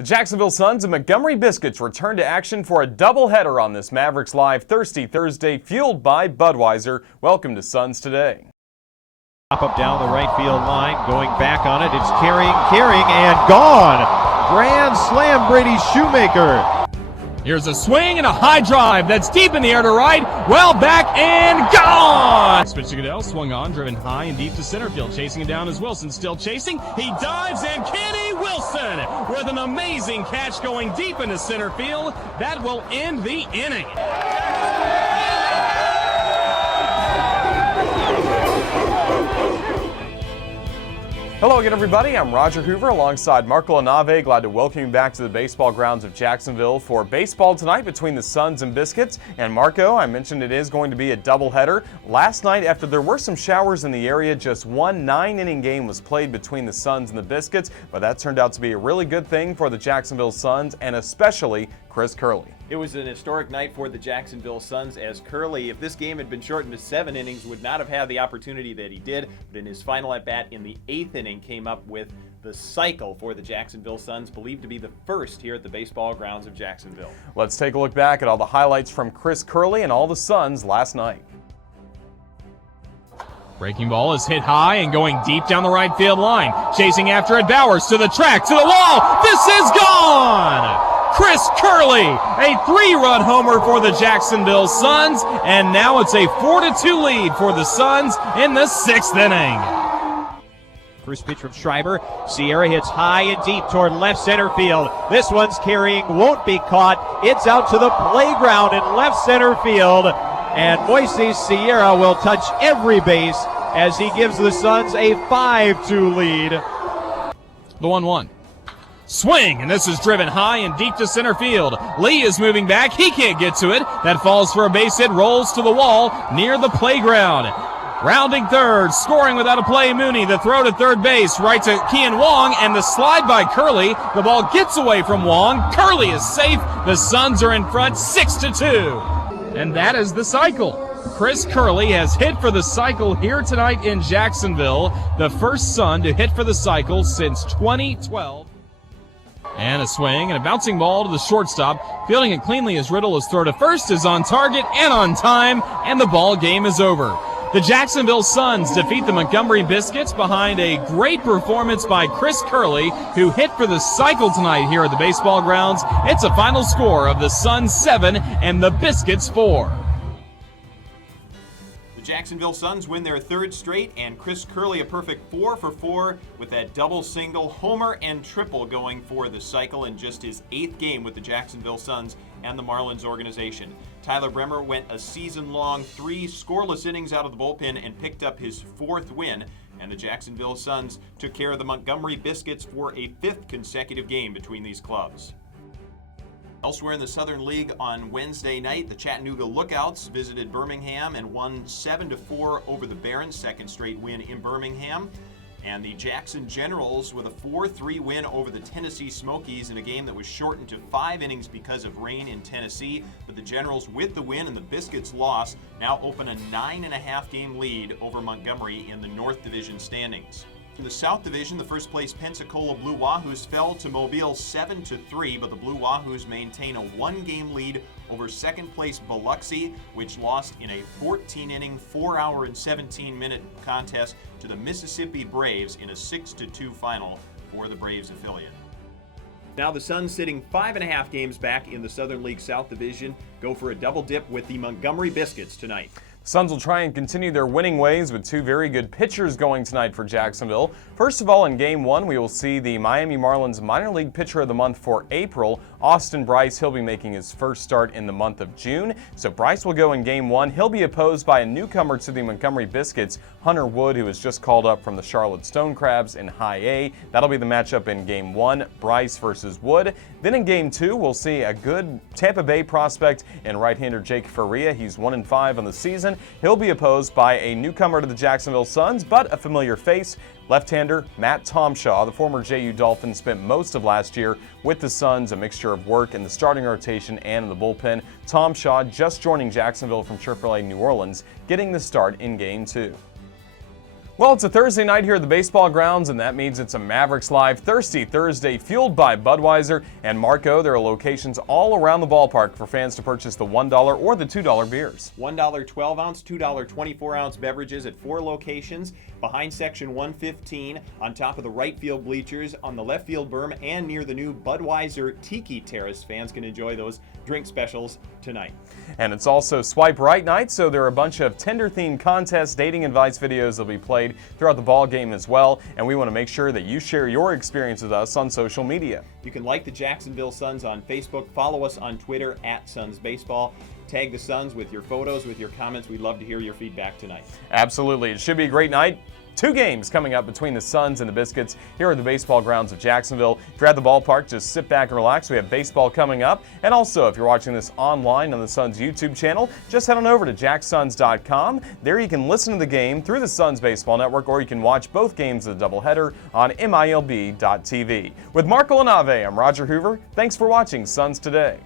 The Jacksonville Suns and Montgomery Biscuits return to action for a doubleheader on this Mavericks Live Thirsty Thursday, fueled by Budweiser. Welcome to Suns Today. Up down the right field line, going back on it. It's carrying, and gone. Grand slam, Brady Shoemaker. Here's a swing and a high drive that's deep in the air to right, well back and gone! Switch to Goodell, swung on, driven high and deep to center field, chasing it down as Wilson still chasing. He dives, and Kenny Wilson with an amazing catch going deep into center field. That will end the inning. Hello again, everybody. I'm Roger Hoover alongside Marco LaNave. Glad to welcome you back to the Baseball Grounds of Jacksonville for baseball tonight between the Suns and Biscuits. And Marco, I mentioned it is going to be a doubleheader. Last night, after there were some showers in the area, just one 9-inning game was played between the Suns and the Biscuits, but that turned out to be a really good thing for the Jacksonville Suns and especially Chris Curley. It was an historic night for the Jacksonville Suns, as Curley, if this game had been shortened to 7 innings, would not have had the opportunity that he did. But in his final at-bat in the 8th inning, came up with the cycle for the Jacksonville Suns, believed to be the first here at the Baseball Grounds of Jacksonville. Let's take a look back at all the highlights from Chris Curley and all the Suns last night. Breaking ball is hit high and going deep down the right field line. Chasing after it, Bowers to the track, to the wall. This is gone! Chris Curley, a 3-run homer for the Jacksonville Suns, and now it's a 4-2 lead for the Suns in the 6th inning. First pitch from Schreiber. Sierra hits high and deep toward left center field. This one's carrying, won't be caught. It's out to the playground in left center field, and Moises Sierra will touch every base as he gives the Suns a 5-2 lead. The 1-1. Swing, and this is driven high and deep to center field. Lee is moving back. He can't get to it. That falls for a base hit, rolls to the wall near the playground. Rounding third, scoring without a play, Mooney. The throw to third base, right to Kian Wong, and the slide by Curley. The ball gets away from Wong. Curley is safe. The Suns are in front 6-2. And that is the cycle. Chris Curley has hit for the cycle here tonight in Jacksonville. The first Sun to hit for the cycle since 2012. And a swing and a bouncing ball to the shortstop. Fielding it cleanly as Riddle's throw to first is on target and on time, and the ball game is over. The Jacksonville Suns defeat the Montgomery Biscuits behind a great performance by Chris Curley, who hit for the cycle tonight here at the Baseball Grounds. It's a final score of the Suns 7 and the Biscuits 4. The Jacksonville Suns win their 3rd straight, and Chris Curley a perfect 4 for 4 with that double, single, homer, and triple going for the cycle in just his 8th game with the Jacksonville Suns and the Marlins organization. Tyler Bremer went a season-long 3 scoreless innings out of the bullpen and picked up his 4th win, and the Jacksonville Suns took care of the Montgomery Biscuits for a 5th consecutive game between these clubs. Elsewhere in the Southern League on Wednesday night, the Chattanooga Lookouts visited Birmingham and won 7-4 over the Barons, 2nd straight win in Birmingham. And the Jackson Generals with a 4-3 win over the Tennessee Smokies in a game that was shortened to 5 innings because of rain in Tennessee. But the Generals, with the win and the Biscuits' loss, now open a 9.5 game lead over Montgomery in the North Division standings. In the South Division, the first place Pensacola Blue Wahoos fell to Mobile 7-3, but the Blue Wahoos maintain a 1-game lead over second place Biloxi, which lost in a 14-inning, 4-hour and 17-minute contest to the Mississippi Braves in a 6-2 final for the Braves affiliate. Now the Suns, sitting 5.5 games back in the Southern League South Division, go for a double dip with the Montgomery Biscuits tonight. Suns will try and continue their winning ways with 2 very good pitchers going tonight for Jacksonville. First of all, in Game 1, we will see the Miami Marlins minor league pitcher of the month for April, Austin Bryce. He'll be making his first start in the month of June. So Bryce will go in Game 1. He'll be opposed by a newcomer to the Montgomery Biscuits, Hunter Wood, who was just called up from the Charlotte Stone Crabs in High A. That'll be the matchup in Game 1, Bryce versus Wood. Then in Game 2, we'll see a good Tampa Bay prospect in right-hander Jake Faria. He's 1-5 on the season. He'll be opposed by a newcomer to the Jacksonville Suns, but a familiar face, left-hander Matt Tomshaw. The former JU Dolphin spent most of last year with the Suns, a mixture of work in the starting rotation and in the bullpen. Tomshaw just joining Jacksonville from AAA New Orleans, getting the start in Game 2. Well, it's a Thursday night here at the baseball grounds, and that means it's a Mavericks Live Thirsty Thursday fueled by Budweiser and Marco. There are locations all around the ballpark for fans to purchase the $1 or the $2 beers. $1 12-ounce, $2 24-ounce beverages at 4 locations behind section 115, on top of the right field bleachers, on the left field berm, and near the new Budweiser Tiki Terrace. Fans can enjoy those drink specials tonight. And it's also Swipe Right night, so there are a bunch of Tinder-themed contests, dating advice videos that will be played throughout the ball game as well, and we want to make sure that you share your experience with us on social media. You can like the Jacksonville Suns on Facebook, follow us on Twitter @SunsBaseball. Tag the Suns with your photos, with your comments. We'd love to hear your feedback tonight. Absolutely. It should be a great night. 2 games coming up between the Suns and the Biscuits here at the baseball grounds of Jacksonville. If you're at the ballpark, just sit back and relax. We have baseball coming up. And also, if you're watching this online on the Suns YouTube channel, just head on over to jacksuns.com. There you can listen to the game through the Suns Baseball Network, or you can watch both games of the doubleheader on MILB.TV. With Marco LaNave, I'm Roger Hoover. Thanks for watching Suns Today.